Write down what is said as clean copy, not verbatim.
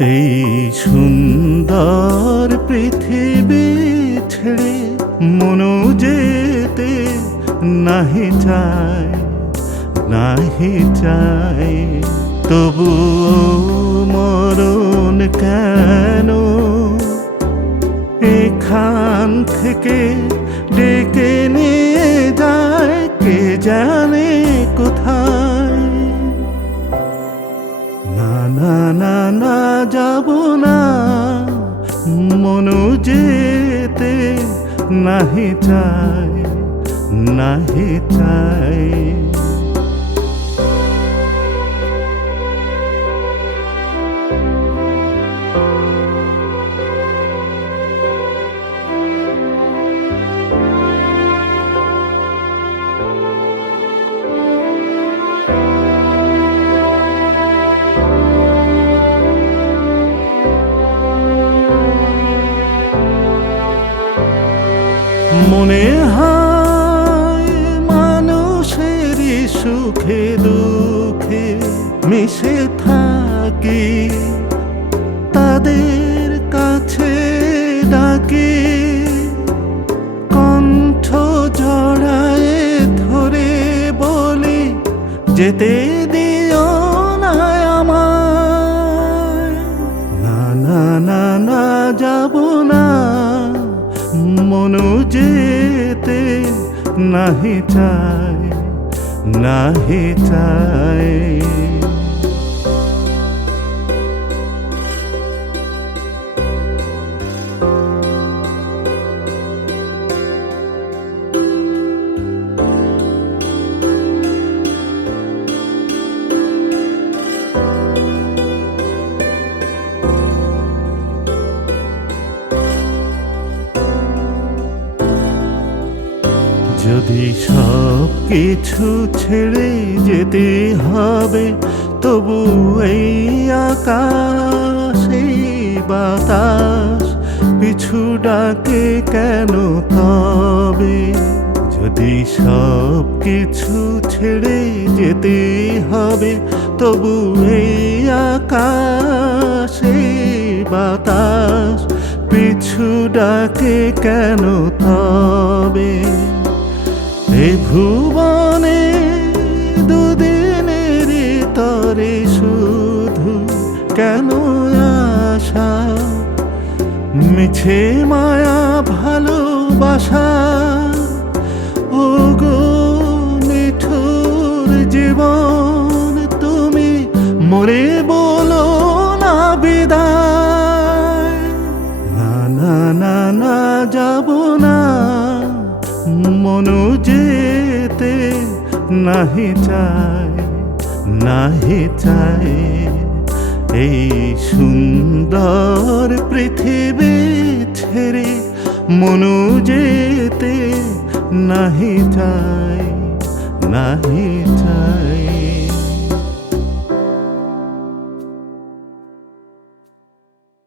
এই সুন্দর পৃথিবী ছেড়ে মনু যেতে নাহি চায়, নাহি চায়। তবু মরণ কেন এখান থেকে ডেকে নিয়ে যায় কে জানে কোথায়। না না না না যাব না, মনু যেতে নাহি চায়, নাহি চায়। মনে হয় মানুষেরই সুখে দুঃখে মিশে থাকি, তাদের কাছে ডাকি কণ্ঠ জড়ায় ধরে বলি যেতে দিও না আমায়। না না না না যাব না, মনু যেতে নাহি চায়, নাহি চায়। যদি সব কিছু ছেড়ে যেতে হবে, তবু এই আকাশ এই বাতাস পিছু ডাকে কেন তবে? যদি সব কিছু ছেড়ে যেতে হবে, তবু এই আকাশ এই বাতাস পিছু ডাকে কেন তবে? এ ভুবনে দুদিনের তরে শুধু কেন আশা, মিছে মায়া ভালোবাসা। ও গো নিঠুর জীবন, তুমি মরে বলো না বিদায়। না না না না যাব না, মনু যেতে নাহি চায়, নাহি চায়। এই সুন্দর পৃথিবী ছেড়ে মনু যেতে নাহি চায়, নাহি চায়।